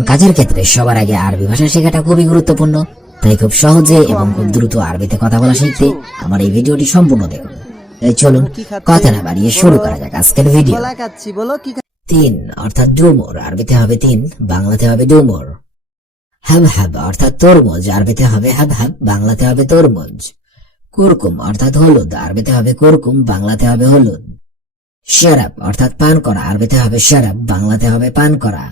কারণ কাজের ক্ষেত্রে সবার আগে আরবি ভাষা শেখাটা খুবই গুরুত্বপূর্ণ। তাই খুব সহজে এবং খুব দ্রুত আরবিতে কথা বলা শিখতে আমার এই ভিডিওটি সম্পূর্ণ দেখুন। তাই চলুন কথা না বাড়িয়ে শুরু করা যাক আজকের ভিডিও। 3 অর্থাৎ ডুমুর, আরবিতে হবে 3, বাংলাতে হবে ডুমুর। হাবহাব অর্থাৎ তরমুজ, আরবিতে হবে হাবহাব, বাংলাতে হবে তরমুজ। কুরকুম অর্থাৎ হলুদ, আরবিতে হবে কুরকুম, বাংলাতে হবে হলুদ। শারাব অর্থাৎ পান করা, আরবিতে হবে শারাব, বাংলাতে হবে পান করা।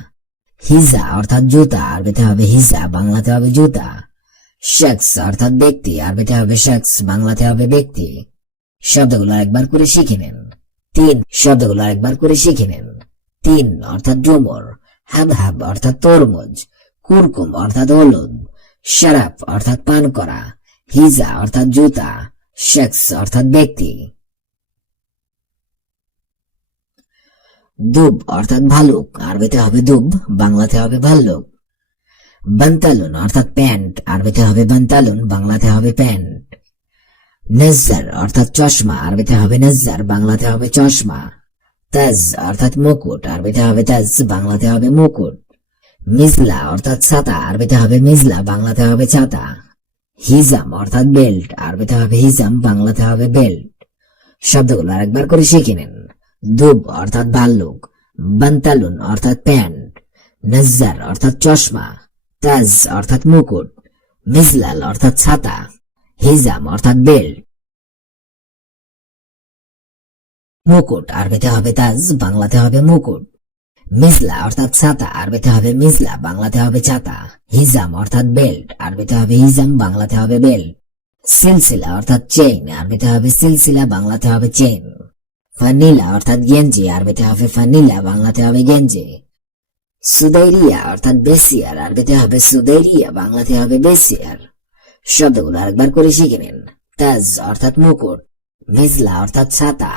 হিজা অর্থাৎ জুতা, আরবিতে হবে হিজা, বাংলাতে হবে জুতা। শখস অর্থাৎ ব্যক্তি, আরবিতে হবে শখস, বাংলাতে হবে ব্যক্তি। শব্দগুলো একবার করে শিখে নেন। 3 অর্থাৎ ডুমুর, হাবহাব অর্থাৎ তরমুজ, কুরকুম অর্থাৎ হলুদ, শারাব অর্থাৎ পান করা, হিজা অর্থাৎ জুতা, শখস অর্থাৎ ব্যক্তি। দুব অর্থাৎ ভালুক, আরবিতে হবে দুব, বাংলাতে হবে ভাল্লুক। বান্তালুন অর্থাৎ প্যান্ট, আরবিতে হবে বান্তালুন, বাংলাতে হবে প্যান্ট। নজ্জার অর্থাৎ চশমা, আরবিতে হবে নজ্জার, বাংলাতে হবে চশমা। তাজ অর্থাৎ মুকুট, আরবিতে হবে তাজ, বাংলাতে হবে মুকুট। মিজলা অর্থাৎ ছাতা, আরবিতে হবে মিজলা, বাংলাতে হবে ছাতা। হিজাম অর্থাৎ বেল্ট, আরবিতে হবে হিজাম, বাংলাতে হবে বেল্ট। শব্দগুলো আরেকবার করে শিখে নেন। দুব অর্থাৎ ভাল্লুক, বান্তালুন অর্থাৎ প্যান্ট, নজ্জার অর্থাৎ চশমা, তাজ অর্থাৎ মুকুট, মিজলাল অর্থাৎ ছাতা, হিজাম অর্থাৎ বেল্ট। মুকুট আরবিতে হবে তাজ, বাংলাতে হবে মুকুট। মিজলা অর্থাৎ ছাতা, আরবিতে হবে মিজলা, বাংলাতে হবে ছাতা। হিজাম অর্থাৎ বেল্ট, আরবিতে হবে হিজাম, বাংলাতে হবে বেল্ট। সিলসিলা অর্থাৎ চেইন, আরবিতে হবে সিলসিলা, বাংলাতে হবে চেইন। ফানিলা অর্থাৎ গেঞ্জি, আরবিতে হবে ফানিলা, বাংলাতে হবে গেঞ্জি। সুদাইরিয়া অর্থাৎ বেসিয়ার, আরবিতে হবে সুদাইরিয়া, বাংলাতে হবে বেসিয়ার। শব্দগুলো আরেকবার করে শিখে নিন। তাজ অর্থাৎ মুকুট, মিজলা অর্থাৎ ছাতা,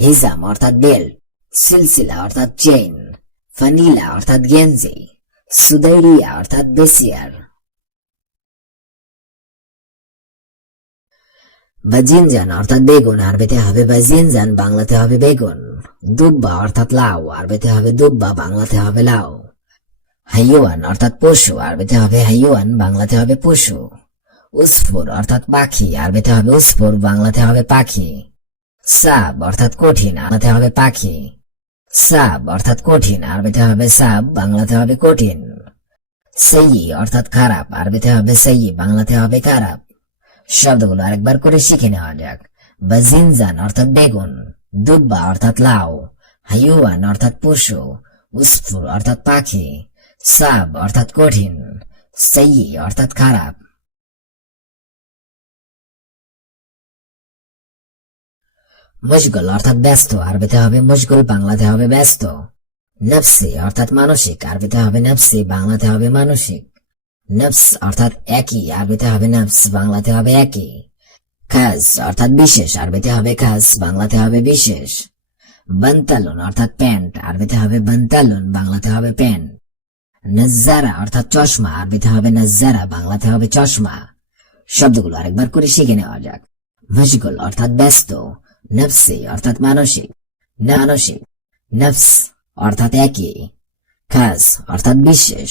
হিজাম অর্থাৎ বেল্ট, সিলসিলা অর্থাৎ চেইন, ফানিলা অর্থাৎ গেঞ্জি, সুদাইরিয়া অর্থাৎ বেসিয়ার। বাজিনজান অর্থাৎ বেগুন, আরবিতে হবে বাজিনজান, বাংলাতে হবে বেগুন। দুব্বা অর্থাৎ লাউ, আরবিতে হবে দুব্বা, বাংলাতে হবে লাউ। হাইওয়ান অর্থাৎ পশু, আরবিতে হবে হাইওয়ান, বাংলাতে হবে পশু। উসফুর অর্থাৎ পাখি, আরবিতে হবে উসফুর, বাংলাতে হবে পাখি। সাব অর্থাৎ কঠিন, আরবিতে হবে পাখি। সাব অর্থাৎ কঠিন, আরবিতে হবে সাব, বাংলাতে হবে কঠিন। সাইয়ি অর্থাৎ খারাপ, আরবিতে হবে সাইয়ি, বাংলাতে হবে খারাপ। শব্দগুলো আরেকবার করে শিখে নেওয়া যাক। বাজিনজান অর্থাৎ বেগুন, দুব্বা অর্থাৎ লাউ, হাইওয়ান অর্থাৎ পশু, উসফুর অর্থাৎ পাখি, সাব অর্থাৎ কঠিন, সাইয়ি অর্থাৎ খারাপ। মশগুল অর্থাৎ ব্যস্ত, আরবিতে হবে মশগুল, বাংলাতে হবে ব্যস্ত। নফসি অর্থাৎ মানসিক, আরবিতে হবে নফসি, বাংলাতে হবে মানসিক। নফস অর্থাৎ একই, আরবিতে হবে নফস, বাংলাতে হবে একই। খাস অর্থাৎ বিশেষ, আরবিতে হবে খাস, বাংলাতে হবে বিশেষ। বান্তালুন অর্থাৎ প্যান্ট, আরবিতে হবে বান্তালুন, বাংলাতে হবে প্যান্ট। নজ্জারা অর্থাৎ চশমা, আরবিতে হবে নজ্জারা, বাংলাতে হবে চশমা। শব্দগুলো আরেকবার করে শিখে নেওয়া যাক। মশগুল অর্থাৎ ব্যস্ত, নফসি অর্থাৎ মানসিক, নফস অর্থাৎ একই, খাস অর্থাৎ বিশেষ,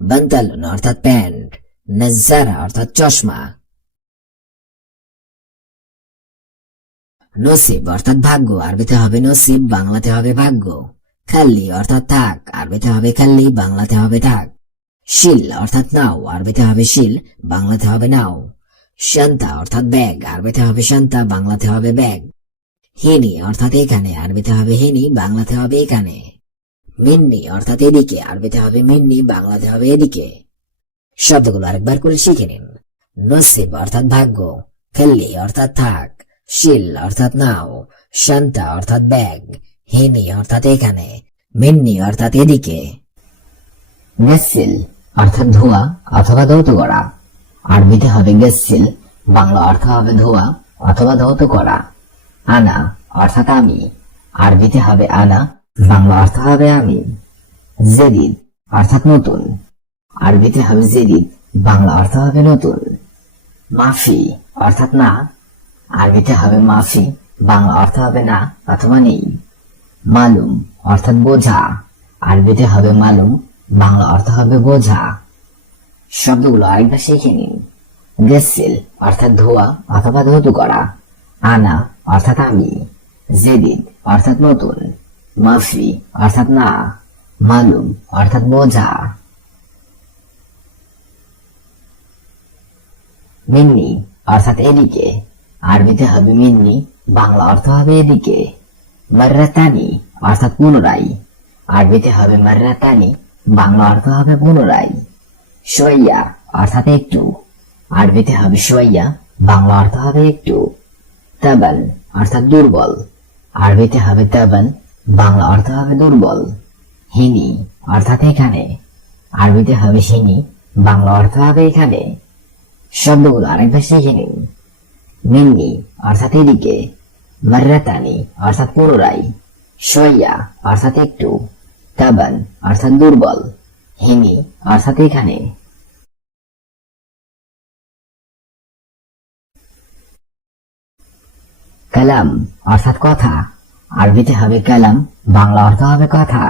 বান্তালুন অর্থাৎ প্যান্ট, নজ্জারা অর্থাৎ চশমা। নসিব অর্থাৎ ভাগ্য, আরবিতে হবে নসিব, বাংলাতে হবে ভাগ্য। খাল্লি অর্থাৎ থাক, আরবিতে হবে খাল্লি, বাংলাতে হবে থাক। শিল অর্থাৎ নাও, আরবিতে হবে শিল, বাংলাতে হবে নাও। শান্তা অর্থাৎ ব্যাগ, আরবিতে হবে শান্তা, বাংলাতে হবে ব্যাগ। হিনি অর্থাৎ এখানে, আরবিতে হবে হিনি, বাংলাতে হবে এখানে। মিন্নি অর্থাৎ এদিকে, আরবিতে হবে মিন্নি, বাংলাতে হবে এদিকে। শব্দগুলো আরেকবার করে শিখে নিন। নসিব অর্থাৎ ভাগ্য, খাল্লি অর্থাৎ থাক, শিল অর্থাৎ নাও, শান্তা অর্থাৎ ব্যাগ, হিনি অর্থাৎ এখানে, মিন্নি অর্থাৎ এদিকে। গেসিল অর্থাৎ ধোয়া অথবা ধৌত করা, আরবিতে হবে গেসিল, বাংলা অর্থ হবে ধোয়া অথবা ধৌত করা। আনা অর্থাৎ আমি, আরবিতে হবে আনা, বাংলা অর্থ হবে আমি। জেদিদ অর্থাৎ নতুন, আরবিতে হবে জেদিদ, বাংলা অর্থ হবে নতুন। মাফি অর্থাৎ না, আরবিতে হবে মাফি, বাংলা অর্থ হবে না অথবা নেই। মালুম অর্থাৎ বোঝা, আরবিতে হবে মালুম, বাংলা অর্থ হবে বোঝা। শব্দগুলো আরেকবার শিখে নিন। গেসিল অর্থাৎ ধোয়া অথবা ধৌত করা, আনা অর্থাৎ আমি, জেদিদ অর্থাৎ নতুন, মাফি অর্থাৎ না, মালুম অর্থাৎ বোঝা। মিন্নি অর্থাৎ এদিকে, আরবিতে হবে মিন্নি, বাংলা অর্থ হবে এদিকে। মাররাতানি অর্থাৎ পুনরায়, আরবিতে হবে মাররাতানি, বাংলা অর্থ হবে পুনরায়। শোয়া অর্থাৎ একটু, আরবিতে হবে শোয়া, বাংলা অর্থ হবে একটু। তাবান অর্থাৎ দুর্বল, আরবিতে হবে তাবান, বাংলা অর্থ হবে দুর্বল। হিনি অর্থাৎ এখানে, আরবিতে হবে হিনি, বাংলা অর্থ হবে এখানে। শব্দগুলো আরেকবার শিখে নিন। মিন্নি অর্থাৎ এদিকে, মাররাতানি অর্থাৎ পুনরায়, শোয়া অর্থাৎ একটু, তাবান অর্থাৎ দুর্বল, হিনি অর্থাৎ এখানে। কালাম অর্থাৎ কথা, আরবিতে হবে কালাম, বাংলা অর্থ হবে কথা।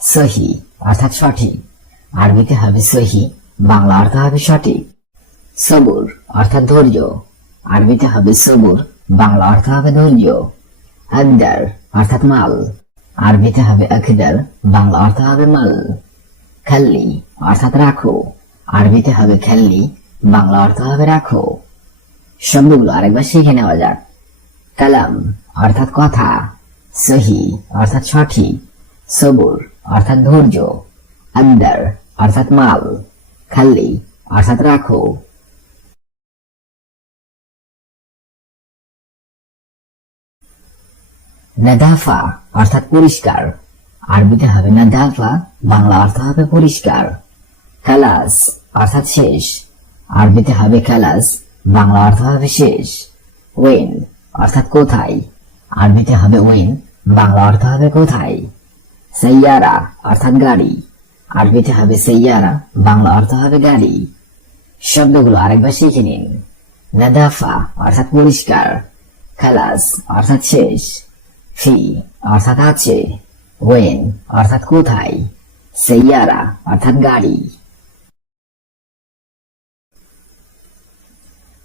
সহি অর্থাৎ সঠিক, আরবিতে হবে সহি, বাংলা অর্থ হবে সঠিক। সবুর অর্থাৎ ধৈর্য, আরবিতে হবে সবুর, বাংলা অর্থ হবে ধৈর্য। আকদার অর্থাৎ মাল, আরবিতে হবে আকদার, বাংলা অর্থ হবে মাল। খাল্লি অর্থাৎ রাখো, আরবিতে হবে খাল্লি, বাংলা অর্থ হবে রাখো। শব্দগুলো আরেকবার শিখে নেওয়া যাক। কালাম অর্থাৎ কথা, সহি অর্থাৎ সঠিক, সবুর অর্থাৎ ধৈর্য, আকদার অর্থাৎ মাল, খাল্লি অর্থাৎ রাখো। নাদাফা অর্থাৎ পরিষ্কার, আরবিতে হবে নাদাফা, বাংলা অর্থ হবে পরিষ্কার। খালাস অর্থাৎ শেষ, আরবিতে হবে খালাস, বাংলা অর্থ হবে শেষ। ওয়েন অর্থাৎ কোথায়, আরবিতে হবে ওয়েন, বাংলা অর্থ হবে কোথায়। সাইয়ারা অর্থাৎ গাড়ি, আরবিতে হবে সাইয়ারা, বাংলা অর্থ হবে গাড়ি। শব্দগুলো আরেকবার শিখে নিন। নাদাফা অর্থাৎ পরিষ্কার, খালাস অর্থাৎ শেষ, ফি অর্থাৎ আছে, ওয়েন অর্থাৎ কোথায়, সাইয়ারা অর্থাৎ গাড়ি।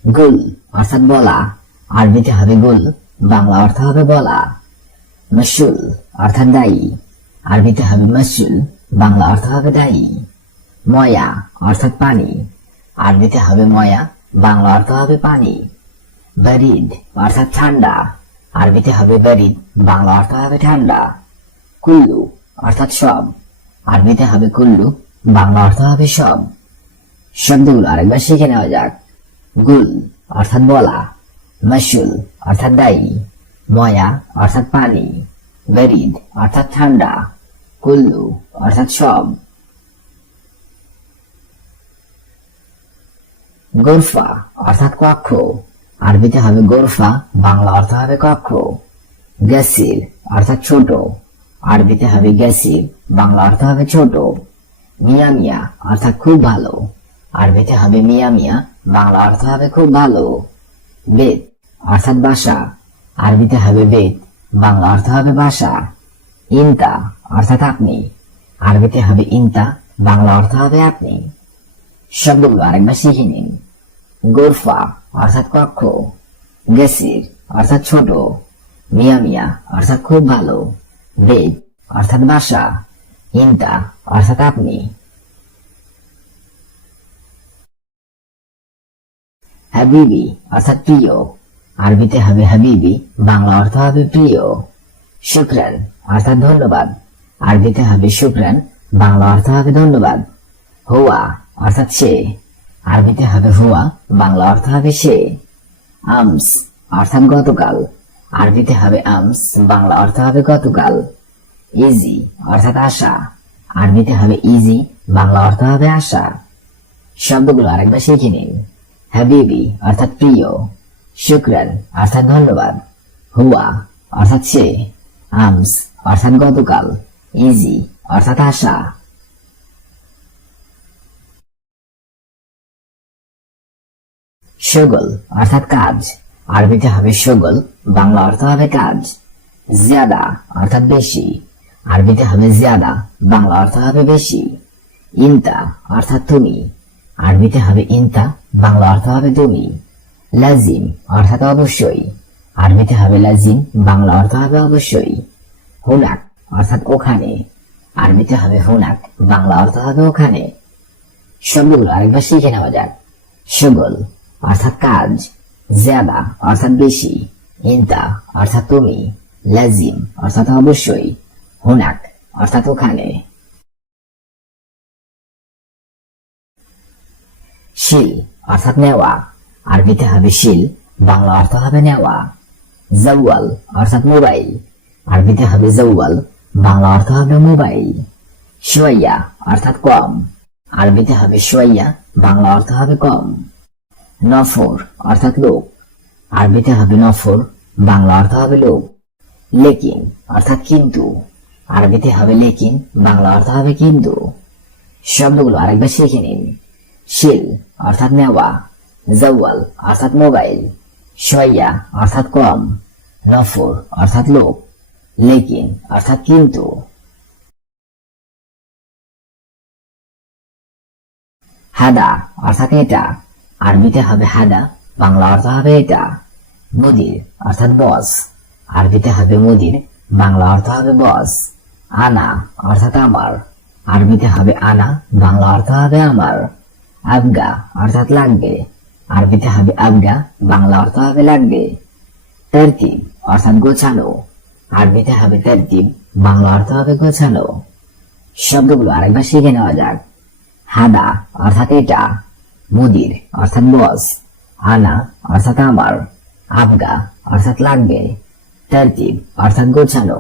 গুল অর্থাৎ বলা, আরবিতে হবে গুল, বাংলা অর্থ হবে বলা। মাসুল অর্থাৎ দায়ী, আরবিতে হবে মাসুল, বাংলা অর্থ হবে দায়ী। ময়া অর্থাৎ পানি, আরবিতে হবে ময়া, বাংলা অর্থ হবে পানি। বারিদ অর্থাৎ ঠান্ডা, আরবিতে হবে বারিদ, বাংলা অর্থ হবে ঠান্ডা। কুল্লু অর্থাৎ সব, আরবিতে হবে কুল্লু, বাংলা অর্থ হবে সব। শব্দগুলো আরেকবার শিখে নেওয়া যাক। গুল অর্থাৎ বলা, মাসুল অর্থাৎ দায়ী, ময়া অর্থাৎ পানি, বারিদ অর্থাৎ ঠান্ডা, কুল্লু অর্থাৎ সব। গোরফা অর্থাৎ কক্ষ, আরবিতে হবে গোরফা, বাংলা অর্থ হবে কক্ষ। গাসির অর্থাৎ ছোট, আরবিতে হবে গাসির, বাংলা অর্থ হবে ছোট। মিয়া মিয়া অর্থাৎ খুব ভালো, আরবিতে হবে মিয়া মিয়া, বাংলা অর্থ হবে খুব ভালো। বেত অর্থাৎ বাসা, আরবিতে হবে বেত, বাংলা অর্থ হবে বাসা। ইনতা অর্থাৎ আপনি, আরবিতে হবে ইনতা, বাংলা অর্থ হবে আপনি। শব্দগুলো আরেকবার শিখে নিন। গোরফা অর্থাৎ কক্ষ, গেসির অর্থাৎ ছোট, মিয়া মিয়া অর্থাৎ খুব ভালো, বেত অর্থাৎ বাসা, ইনতা অর্থাৎ আপনি। হাবিবি অর্থাৎ প্রিয়, আরবিতে হবে হাবিবি, বাংলা অর্থ হবে প্রিয়। শুকরান অর্থাৎ ধন্যবাদ, আরবিতে হবে শুকরান, বাংলা অর্থ হবে ধন্যবাদ। হুয়া অর্থাৎ সে, আরবিতে হবে হুয়া, বাংলা অর্থ হবে সে। আমস অর্থাৎ গতকাল, আরবিতে হবে আমস, বাংলা অর্থ হবে গতকাল। ইজি অর্থাৎ আশা, আরবিতে হবে ইজি, বাংলা অর্থ হবে আশা। শব্দগুলো আরেকবার শিখে নিন। হাবিবি অর্থাৎ প্রিয়, শুকরান অর্থাৎ ধন্যবাদ, হুয়া অর্থাৎ সে, আমস অর্থাৎ গতকাল, ইজি অর্থাৎ আশা। শগল অর্থাৎ কাজ, আরবিতে হবে শগল, বাংলা অর্থ হবে কাজ। জিয়াদা অর্থাৎ বেশি, আরবিতে হবে জিয়াদা, বাংলা অর্থ হবে বেশি। ইনতা অর্থাৎ তুমি, আরবিতে হবে ইনতা, বাংলা অর্থ হবে তুমি। লাজিম অর্থাৎ অবশ্যই, আরবিতে হবে লাজিম, বাংলা অর্থ হবে অবশ্যই। হুনাক অর্থাৎ ওখানে, আরবিতে হবে হুনাক, বাংলা অর্থ হবে ওখানে। শব্দগুলো আরেকবার শিখে নেওয়া যাক। শুগল অর্থাৎ কাজ, জ্যাদা অর্থাৎ বেশি, ইনতা অর্থাৎ তুমি, লাজিম অর্থাৎ অবশ্যই, হুনাক অর্থাৎ ওখানে। শিল অর্থাৎ নেওয়া, আরবিতে হবে শিল, বাংলা অর্থ হবে নেওয়া। জাওয়াল অর্থাৎ মোবাইল, আরবিতে হবে জাওয়াল, বাংলা অর্থ হবে মোবাইল। শোয়াইয়া অর্থাৎ কম, আরবিতে হবে শোয়াইয়া, বাংলা অর্থ হবে কম। নফর অর্থাৎ লোক, আরবিতে হবে নফর, বাংলা অর্থ হবে লোক। লেকিন অর্থাৎ কিন্তু, আরবিতে হবে লেকিন, বাংলা অর্থ হবে কিন্তু। শব্দগুলো আরেকবার শিখে নিন। শিল অর্থাৎ নেওয়া, জাওয়াল অর্থাৎ মোবাইল, শোয়াইয়া অর্থাৎ কম, নফর অর্থাৎ লোক, লেকিন অর্থাৎ কিন্তু। হাদা অর্থাৎ এটা, আরবিতে হবে হাদা, বাংলা অর্থ হবে এটা। মুদির অর্থাৎ বস, আরবিতে হবে মুদির, বাংলা অর্থ হবে বস। আনা অর্থাৎ আমার, আরবিতে হবে আনা, বাংলা অর্থ হবে আমার। আবগা অর্থাৎ লাগবে, আরবিতে হবে আবগা, বাংলা অর্থ হবে লাগবে। তারতিব অর্থাৎ গোছানো, আরবিতে হবে তারতিব, বাংলা অর্থ হবে গোছানো। শব্দগুলো আরেকবার শিখে নেওয়া যাক। হাদা অর্থাৎ এটা, মুদির অর্থাৎ বস, আনা অর্থাৎ আমার, আবগা অর্থাৎ লাগবে, তারতিব অর্থাৎ গোছানো।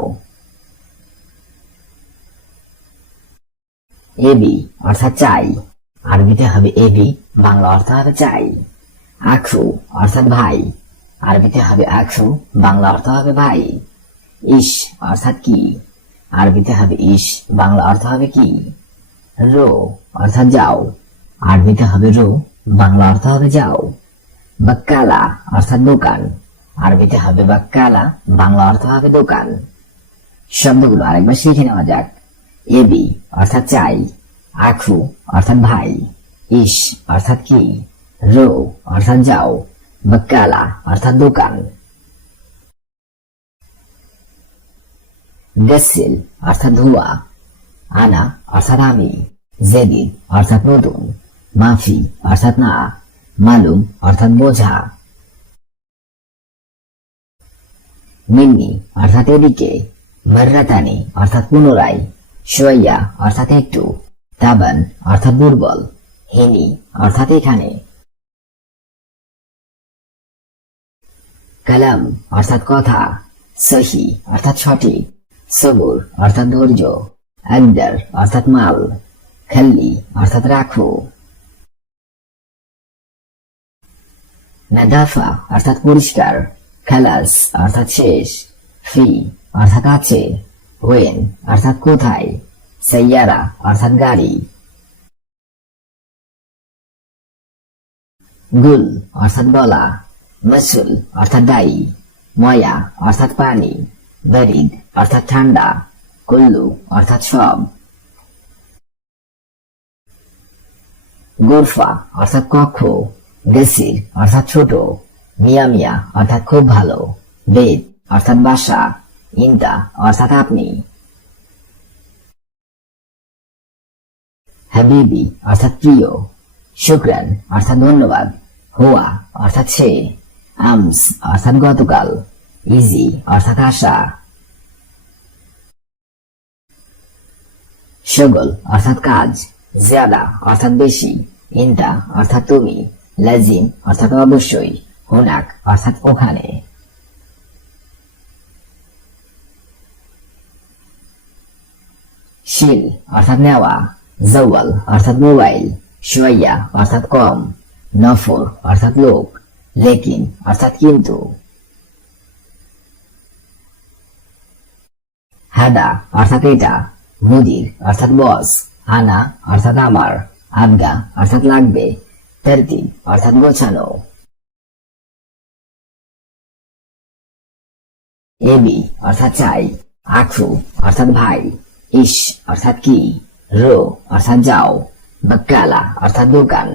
এবি অর্থাৎ চাই, আরবিতে হবে এবি, বাংলা অর্থ হবে চাই। আখু অর্থাৎ ভাই, আরবিতে হবে আখু, বাংলা অর্থ হবে ভাই। ইস অর্থাৎ কি, আরবিতে হবে ইস, বাংলা অর্থ হবে কি। রো অর্থাৎ যাও, আরবিতে হবে রো, বাংলা অর্থ হবে যাও। বাক্কালা অর্থাৎ দোকান, আরবিতে হবে বাক্কালা, বাংলা অর্থ হবে দোকান। শব্দগুলো আরেকবার শিখে নেওয়া যাক। এবি অর্থাৎ চাই, আখু অর্থাৎ ভাই, ইস অর্থাৎ কি, রো অর্থাৎ যাও, বাক্কালা অর্থাৎ দোকান। গসিল অর্থাৎ ধোয়া, আনা অর্থাৎ আমি, জেদিদ অর্থাৎ নতুন, মাফি অর্থাৎ না, মালুম অর্থাৎ বোঝা। মিন্নি অর্থাৎ এদিকে, মাররাতানি অর্থাৎ পুনরায়, শোয়াইয়া অর্থাৎ একটু, তাবান অর্থাৎ দুর্বল, হিনি অর্থাৎ এখানে। কালাম অর্থাৎ কথা, সহি অর্থাৎ সঠিক, সবুর অর্থাৎ ধৈর্য, আকদার অর্থাৎ মাল, খাল্লি অর্থাৎ রাখো। নাদাফা অর্থাৎ পরিষ্কার, খালাস অর্থাৎ শেষ, ফি অর্থাৎ আছে, ওয়েন অর্থাৎ কোথায়, সাইয়ারা অর্থাৎ গাড়ি। গুল অর্থাৎ বলা, মাসুল অর্থাৎ দায়ী, ময়া অর্থাৎ পানি, বারিদ অর্থাৎ ঠান্ডা, কুল্লু অর্থাৎ সব। গোরফা অর্থাৎ কক্ষ, গসির অর্থাৎ ছোট, মিয়া মিয়া অর্থাৎ খুব ভালো, বেদ অর্থাৎ বাসা, ইন্তা অর্থাৎ আপনি। হাবিবি অর্থাৎ প্রিয়, শুক্রান অর্থাৎ ধন্যবাদ, হুয়া অর্থাৎ সে, আমস অর্থাৎ গতকাল, ইজি অর্থাৎ আশা। শগল অর্থাৎ কাজ, জ্যাদা অর্থাৎ বেশি, ইন্তা অর্থাৎ তুমি, লাজিম অর্থাৎ অবশ্যই, হুনাক অর্থাৎ ওখানে। শিল অর্থাৎ নেওয়া, জাওয়াল অর্থাৎ মোবাইল, শোয়াইয়া অর্থাৎ কম, নফর অর্থাৎ লোক, লেকিন অর্থাৎ কিন্তু। হাদা অর্থাৎ এটা, মুদির অর্থাৎ বস, আনা অর্থাৎ আমার, আবগা অর্থাৎ লাগবে, তারতিব অর্থাৎ গোছানো। এবি অর্থাৎ চাই, আখু অর্থাৎ ভাই, ইস অর্থাৎ কি, রো অর্থাৎ যাও, বাক্কালা অর্থাৎ দোকান।